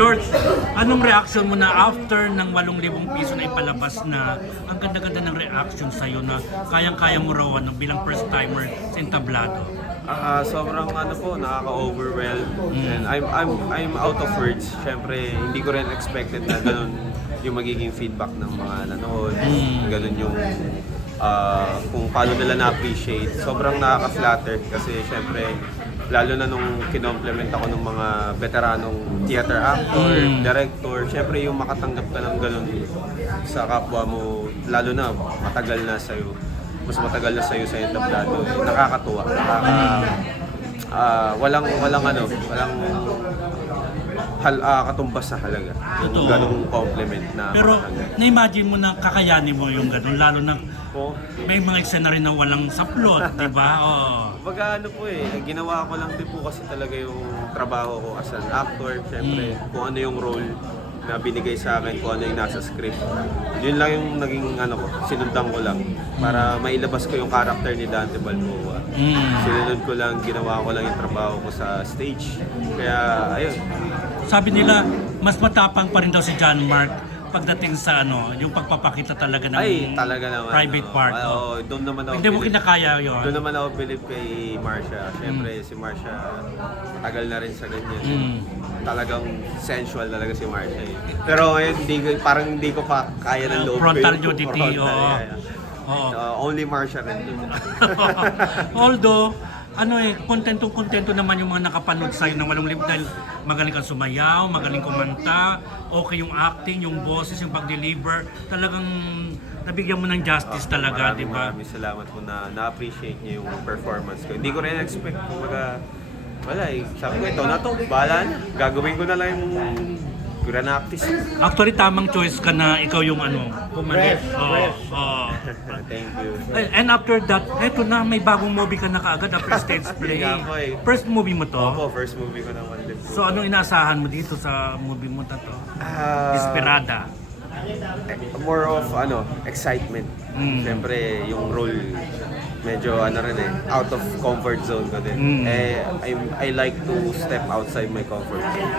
George, anong reaction mo na after ng 8,000 piso na ipalabas na ang ganda-ganda ng reaction sa'yo na kayang-kaya mo raw bilang first timer sa entablado? Sobrang ano po, nakaka-overwhelm. And I'm out of words. Siyempre, hindi ko rin expected na ganun yung magiging feedback ng mga nanood. Ganun yung kung paano nila na-appreciate. Sobrang nakaka-flatter kasi siyempre, lalo na nung kinomplement ako ng mga veteranong theater actor, director, siyempre yung makatanggap ka ng ganun sa kapwa mo, lalo na matagal na sa'yo. Mas matagal na sa'yo sa entablado, nakakatuwa. Walang katumbas na halaga. Yung ganung compliment na Pero makatanggap. na-imagine mo na kakayanin mo yung ganun, lalo na Po, may mga eksena rin na walang saplot, di ba? Oh. baga ano po ginawa ko lang din po kasi talaga yung trabaho ko as an actor. Siyempre, kung ano yung role na binigay sa akin, kung ano yung nasa script. Yun lang yung naging sinundan ko lang para mailabas ko yung character ni Dante Balboa. Sinunod ko lang, ginawa ko lang yung trabaho ko sa stage. Kaya, ayun. Sabi nila, mas matapang pa rin daw si John Mark pagdating sa yung pagpapakita talaga ng Talaga naman. private part. Doon naman ako. Hindi mo kinakaya yun. Doon naman ako believe kay Marsha. Siyempre, si Marsha, matagal na rin sa ganyan. Talagang sensual talaga si Marsha. Pero ngayon, parang hindi ko pa kaya ng loob ko. Frontal yung nudity, frontal, oo. yeah. Oo. Only Marsha rin doon. Although, kontento naman yung mga nakapanood sa'yo ng 8,000 dahil magaling kang sumayaw, magaling kumanta, okay yung acting, yung boses, yung pag-deliver, talagang nabigyan mo ng justice talaga, di ba? Maraming salamat po na na-appreciate niyo yung performance ko. Hindi ko rin expect. Wala sabi ko, ito na to, bahala na. Gagawin ko na lang yung Granactis. Actually, tamang choice ka na ikaw yung pumalit. Thank you. And after that, eto na, may bagong movie ka na kaagad after stage play. Nga po First movie mo to? Opo, first movie ko naman din po. So anong inaasahan mo dito sa movie mo na to? Desperada. More of excitement. Siyempre, yung role medyo out of comfort zone ko din. I like to step outside my comfort zone.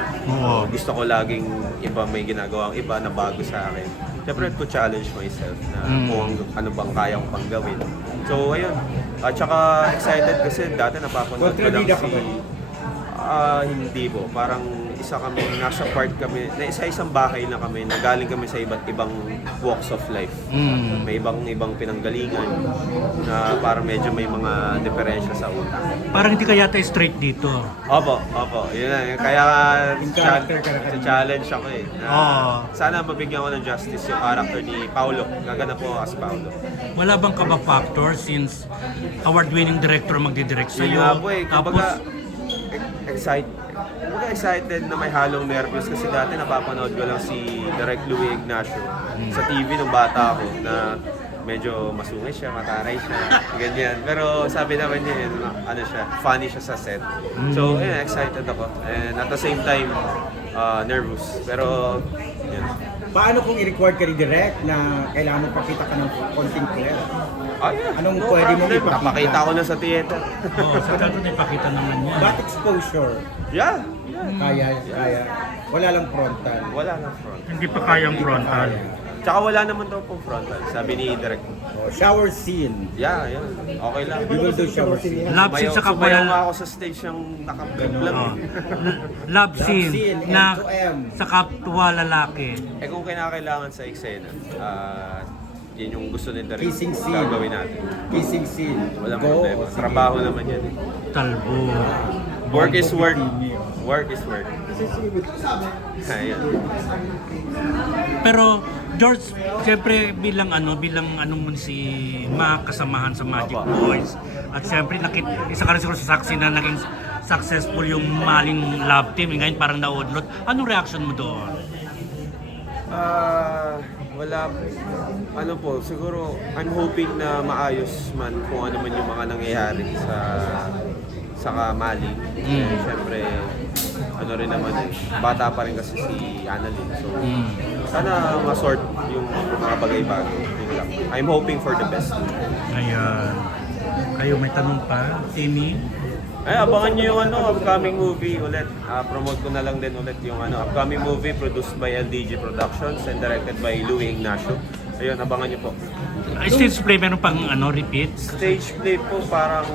Gusto ko laging iba may ginagawang iba na bago sa akin. Siyempre, to challenge myself na kung ano bang kaya kong pang gawin. So, ayun. At saka excited kasi dati napapanood ko lang hindi po. Parang nasa part kami, na isa-isang bahay na kami, na galing kami sa iba't ibang walks of life. May ibang pinanggalingan na parang medyo may mga diferensya sa utak. Parang hindi ka yata straight dito. Opo. Yun na. Kaya challenge ako sana mabigyan ko ng justice yung character ni Paulo. Gagana po as Paulo. Wala bang kaba factor since award-winning director ang magdidirect Yun sa'yo? nga po excited na may halong nervous kasi dati napapanood ko lang si Direk Louie Ignacio sa TV nung bata ako na medyo masungay siya, mataray siya, ganyan. Pero sabi naman niya, funny siya sa set. So, excited ako. And at the same time, nervous. Pero, yun. Paano kung i-record ka ni Direk na kailangan mo pakita ka ng konting clear? Anong no pwede mong problem. ipakita? Napakita ko na sa theater. Sa tato na ipakita naman niya. Back exposure. Yeah. Kaya. Wala lang frontal. Wala na front. Hindi pa kayang frontal. Tsaka wala naman daw pong frontal, sabi ni Direk. Shower scene. Yeah. Okay lang. We will do shower scene. Love scene sa Sumayaw kabayan. nga ako sa stage yung nakablip lang. Love scene scene, na M to M. sa kapwa lalaki. Kung kinakailangan sa eksena, yun yung gusto ni Direk, Kissing scene. gagawin natin. Kissing scene. Walang Go. problema. Trabaho naman yan. Talbo. Work is work. Work is work. Ayun. Pero George, siyempre bilang mo si kasamahan sa Magic Boys. At siyempre isa ka rin siguro sa saksi na naging successful yung Maling Love Team. Ngayon parang naudlot. Anong reaction mo doon? Wala, siguro I'm hoping na maayos man kung ano man yung mga nangyayari sa Mali. Siyempre, rin naman bata pa rin kasi si Annalyn. So, sana ma-sort yung mga bagay-bagay. Yun lang. I'm hoping for the best. Ayan. Kayo may tanong pa? Timmy? Ay, abangan nyo yung upcoming movie ulit. Promote ko na lang din ulit yung upcoming movie produced by LDG Productions and directed by Louie Ignacio. Ayun, abangan nyo po. Stage play, meron pang repeat? Stage play po parang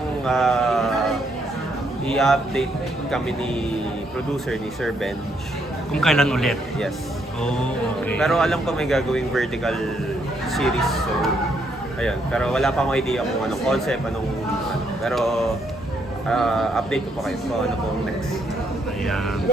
i-update kami ni producer ni Sir Ben. Kung kailan ulit? Yes. Oh, okay. Pero alam ko may gagawing vertical series. So, ayun. Pero wala pa akong idea kung anong concept, pero update ko pa kayo kung ano po next. Ayan.